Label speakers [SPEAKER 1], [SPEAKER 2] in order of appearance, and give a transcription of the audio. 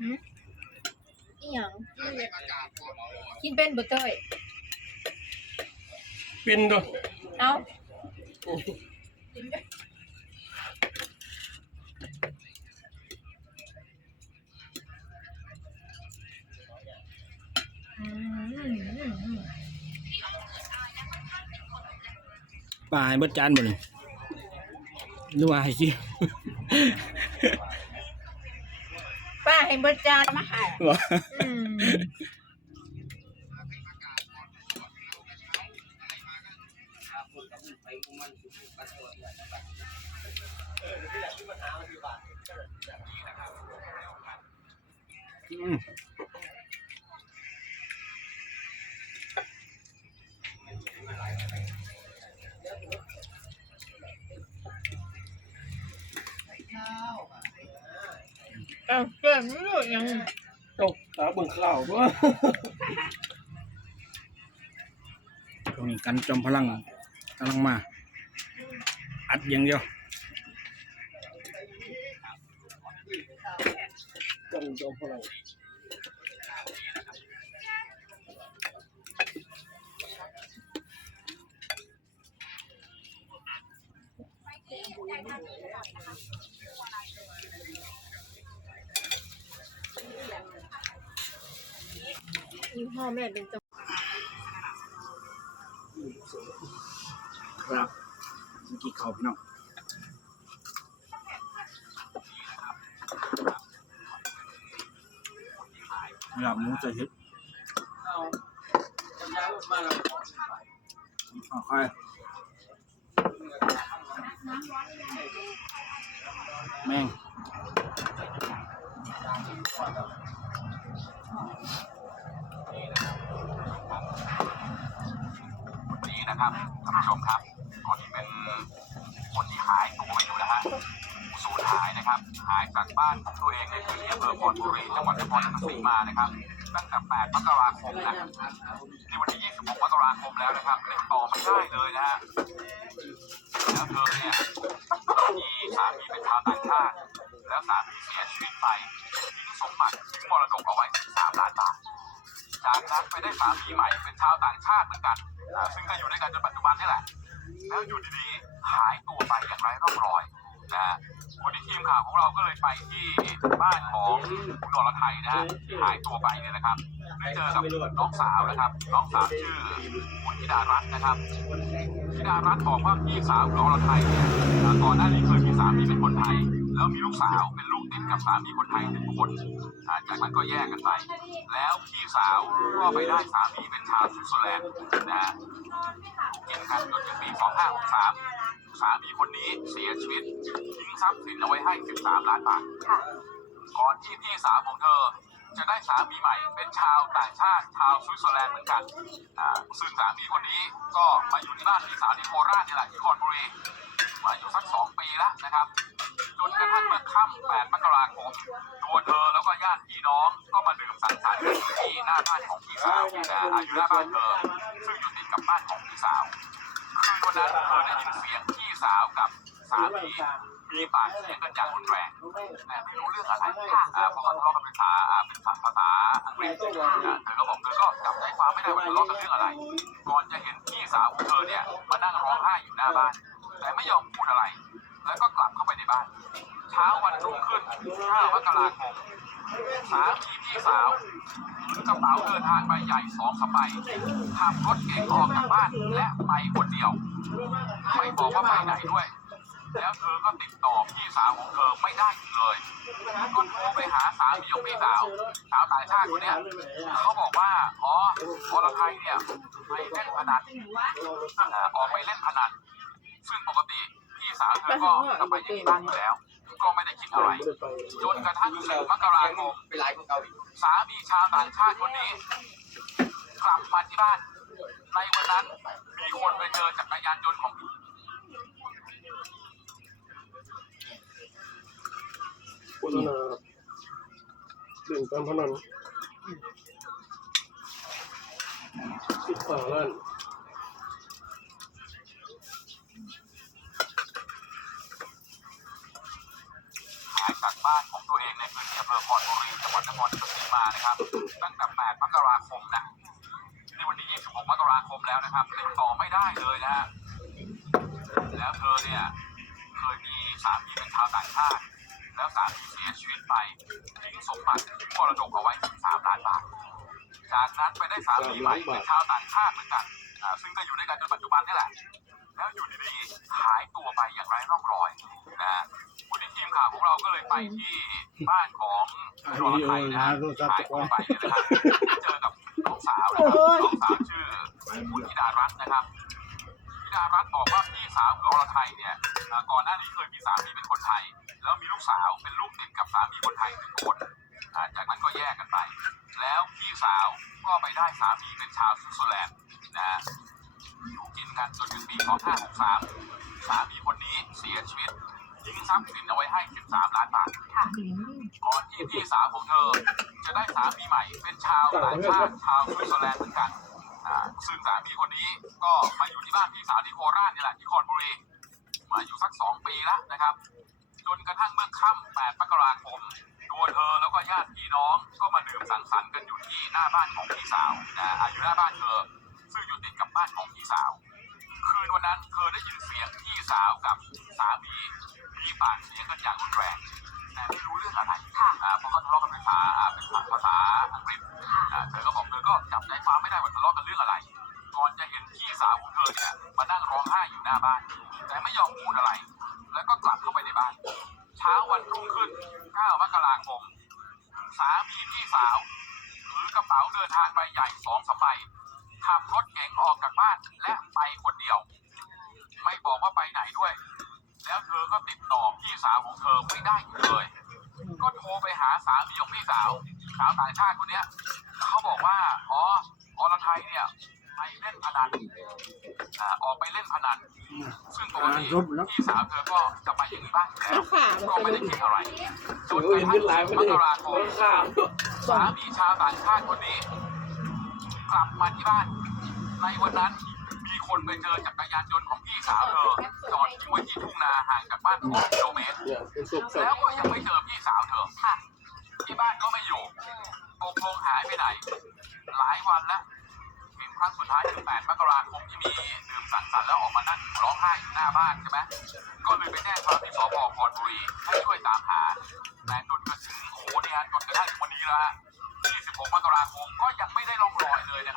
[SPEAKER 1] หืมอีหยังกินเป็นบ่เต้ย
[SPEAKER 2] เป็นด้วย
[SPEAKER 1] เอ้าอืม
[SPEAKER 3] ปลาให้เบิดจานบ่นี่หรือว่าให้สิ
[SPEAKER 1] ป้า ให้เบิดจานมาให้
[SPEAKER 3] ว่า
[SPEAKER 1] อืม
[SPEAKER 3] อืม
[SPEAKER 1] เอ้าเกิดไม่รู้ยัง
[SPEAKER 2] เจ้าตาเบิ่งข่าวด้วย
[SPEAKER 3] ตรงนี้กันจอมพลังกำลังมา อัดอย่างเดียว
[SPEAKER 2] กันจอมพลัง
[SPEAKER 1] ยี่อแม่เป็นจัง
[SPEAKER 3] ครับเมื่อกี้เขาพี่น้องลาบหมูใส่เห็ดเอาใครแม่ง
[SPEAKER 4] นะครับท่านผู้ชมครับคนที่เป็นคนที่หายตัวไปอยู่นะฮะสูญหายนะครับ หายจากบ้านของตัวเองในพื้นที่อำเภอพรบุรีจังหวัดนครราชสีมานะครับ ตั้งแต่ 8 มกราคมนะที่วันที่ 26 มกราคมแล้วนะครับติดต่อไม่ได้เลยนะฮะแล้วเธอเนี่ยมีสามีเป็นชาวต่างชาติ แล้วสามีเสียชีวิตไปทิ้งสมบัติทิ้งมรดกเอาไว้3ล้านบาท จากนั้นไปได้สามีใหม่เป็นชาวต่างชาติเหมือนกันอ่าซึ่งก็อยู่ด้วยกันจนปัจจุบันนี่แหละ แล้วอยู่ดีๆหายตัวไปอย่างไร้ร่องรอยนะฮะวันนี้ทีมข่าวของเราก็เลยไปที่บ้านของคุณอรไทยนะฮะที่หายตัวไปเนี่ยนะครับได้เจอกับน้องสาวนะครับ น้องสาวชื่อคุณธิดารัตน์นะครับธิดารัตน์บอกว่าพี่สาวของอรไทยเนี่ยก่อนหน้านี้เคยมีสามีเป็นคนไทย แล้วมีลูกสาวเป็นลูกติดกับสามีคนไทยหนึ่งคนอ่าจากนั้นก็แยกกันไป แล้วพี่สาวก็ไปได้สามีเป็นชาวสวิตเซอร์แลนด์นะฮะกินกันจนถึงปี2563สามีคนนี้เสียชีวิตทิ้งทรัพย์สินเอาไว้ให้ 13 ล้านบาทก่อนที่พี่สาวของเธอ จะได้สามีใหม่เป็นชาวต่างชาติชาวสวิตเซอร์แลนด์เหมือนกันอ่าซึ่งสามีคนนี้ก็มาอยู่ที่บ้านพี่สาวที่โคราชนี่แหละที่คอนบุรี มาอยู่สักสองปีแล้วนะครับจนกระทั่งเมื่อค่ำ8มกราคมตัวเธอแล้วก็ญาติพี่น้องก็มาดื่มสังสรรค์อยู่ที่หน้าบ้านของพี่สาวนะอายู่หน้าบ้านเธอซึ่งอยู่ติดกับบ้านของพี่สาวคืนวันนั้นเธอได้ยินเสียงพี่สาวกับสามีมีปากเสียงกันอย่างรุนแรงแต่ไม่รู้เรื่องอะไรอ่าเพราะเขาทะเลาะกันเป็นภาษาอ่าเป็นภาษาอังกฤษเธอก็บอกเธอก็จับใจความไม่ได้ว่าทะเลาะกันเรื่องอะไร ก่อนจะเห็นพี่สาวของเธอเนี่ยมานั่งร้องไห้อยู่หน้าบ้าน แต่ไม่ยอมพูดอะไร แล้วก็กลับเข้าไปในบ้าน เช้าวันรุ่งขึ้น5มกราคมสามีพี่สาวถือกระเป๋าเดินทางใบใหญ่สองสบใบขับรถเก๋งออกจากบ้านและไปคนเดียว ไม่บอกว่าไปไหนด้วย แล้วเธอก็ติดต่อพี่สาวของเธอไม่ได้อีกเลยก็โทรไปหาสามีของพี่สาว สาวต่างชาติคนเนี้ยเขาบอกว่า อ๋ออรไทยเนี่ยไปเล่นพนันออกไปเล่นพนัน ซึ่งปกติพี่สาวเธอก็ทำไปอย่างนี้บ้านอยู่แล้ว ก็ไม่ได้คิดอะไร จนกระทั่งถึงมกราคมสามีชาวต่างชาติคนนี้ กลับมาที่บ้าน ในวันนั้นมีคนไปเจอจักรยานยนต์ของ
[SPEAKER 2] โฆษณาเรื่องการพนันปิดฝาร้าน
[SPEAKER 4] ในพื้นที่อำเภอคอนบุรีจังหวัดนครราชสีมานะครับ ตั้งแต่ 8 มกราคมนะในวันนี้ 26 มกราคมแล้วนะครับติดต่อไม่ได้เลยนะฮะแล้วเธอเนี่ยเคยมีสามีเป็นชาวต่างชาติ แล้วสามีเสียชีวิตไปทิ้งสมบัติทิ้งมรดกเอาไว้ 13 ล้านบาท จากนั้นไปได้สามีใหม่เป็นชาวต่างชาติเหมือนกันอ่าซึ่งก็อยู่ด้วยกันจนปัจจุบันนี่แหละ แล้วอยู่ดีๆหายตัวไปอย่างไร้ร่องรอยนะฮะวันนี้ทีม ข่าวของเราก็เลยไปที่บ้านของรอไทยนะฮะที่หายตัวไปเนี่ยนะครับเจอกับน้องสาวนะครับน้องสาวชื่อคุณธิดารัตน์นะครับธิดารัตน์บอกว่าพี่สาวคืออรไทยเนี่ยอ่าก่อนหน้านี้เคยมีสามีเป็นคนไทย แล้วมีลูกสาวเป็นลูกติดกับสามีคนไทยหนึ่งคนอ่าจากนั้นก็แยกกันไป แล้วพี่สาวก็ไปได้สามีเป็นชาวสวิตเซอร์แลนด์นะฮะอยู่กินกันจนถึงปี 2563 สามีคนนี้เสียชีวิต ทิ้งทรัพย์สินเอาไว้ให้ 13 ล้านบาท ก่อนที่พี่สาวของเธอ จะได้สามีใหม่เป็นชาวต่างชาติชาวสวิตเซอร์แลนด์เหมือนกันอ่าซึ่งสามีคนนี้ก็มาอยู่ที่บ้านพี่สาวที่โคราชนี่แหละที่คอนบุรีมาอยู่สักสองปีแล้วนะครับ จนกระทั่งเมื่อค่ำ8มกราคมตัวเธอแล้วก็ญาติพี่น้องก็มาดื่มสังสรรค์กันอยู่ที่หน้าบ้านของพี่สาวนะอ่าอยู่หน้าบ้านเธอ ซึ่งอยู่ติดกับบ้านของพี่สาว คืนวันนั้นเธอได้ยินเสียงพี่สาวกับสามีมีปากเสียงกันอย่างรุนแรง แต่ไม่รู้เรื่องอะไรอ่าเพราะเขาทะเลาะกันเป็นภาษาอ่าเป็นภาษาอังกฤษอ่าเธอก็บอกเธอก็จับใจความไม่ได้ว่าทะเลาะกันเรื่องอะไร ก่อนจะเห็นพี่สาวของเธอเนี่ยมานั่งร้องไห้อยู่หน้าบ้าน แต่ไม่ยอมพูดอะไร แล้วก็กลับเข้าไปในบ้าน เช้าวันรุ่งขึ้น 9 มกราคม สามีพี่สาวถือกระเป๋าเดินทางใบใหญ่สองสามใบ ขับรถเก๋งออกจากบ้านและไปคนเดียว ไม่บอกว่าไปไหนด้วย แล้วเธอก็ติดต่อพี่สาวของเธอไม่ได้อีกเลย ก็โทรไปหาสามีของพี่สาว สาวต่างชาติคนเนี้ยเขาบอกว่าอ๋ออรไทยเนี่ยไปเล่นพนันอ่าออกไปเล่นพนัน ซึ่งปกติพี่สาวเธอก็จะไปอย่างนี้บ้างอยู่แล้วก็ไม่ได้คิดอะไรจน
[SPEAKER 2] โอ้
[SPEAKER 4] ก
[SPEAKER 2] ย
[SPEAKER 4] ระ
[SPEAKER 2] ขึ้นไล
[SPEAKER 4] ทั่ง
[SPEAKER 2] น์ไม่
[SPEAKER 4] ม
[SPEAKER 2] ได้
[SPEAKER 4] กราคม
[SPEAKER 2] ข้าว
[SPEAKER 4] สามีชาวต่างชาติคนนี้ กลับมาที่บ้าน ในวันนั้นมีคนไปเจอจักรยานยนต์ของพี่สาวเธอจอดทิ้งไว้ที่ทุ่งนาห่างจากบ้าน2กิโลเมตร
[SPEAKER 2] เนี่ยเป็นศพสัต
[SPEAKER 4] แล้ว
[SPEAKER 2] ว์
[SPEAKER 4] ก็ยังไม่เจอพี่สาวเธอที่บ้านก็ไม่อยู่ตกลงหายไปไหน หลายวันแล้วเห็นครั้งสุดท้ายคือ8มกราคมที่มีดื่มสังสรรค์แล้วออกมานั่งร้องไห้อยู่หน้าบ้านใช่ไหมก็เลยไปแจ้งความที่สพคอนบุรีให้ช่วยตามหาแต่จนกระทั่งโอ้โหเนี่ยจนกระทั่งถึงวันนี้แล้วฮะ 16 มกราคมก็ยังไม่ได้ร่องรอยเลยนะครับ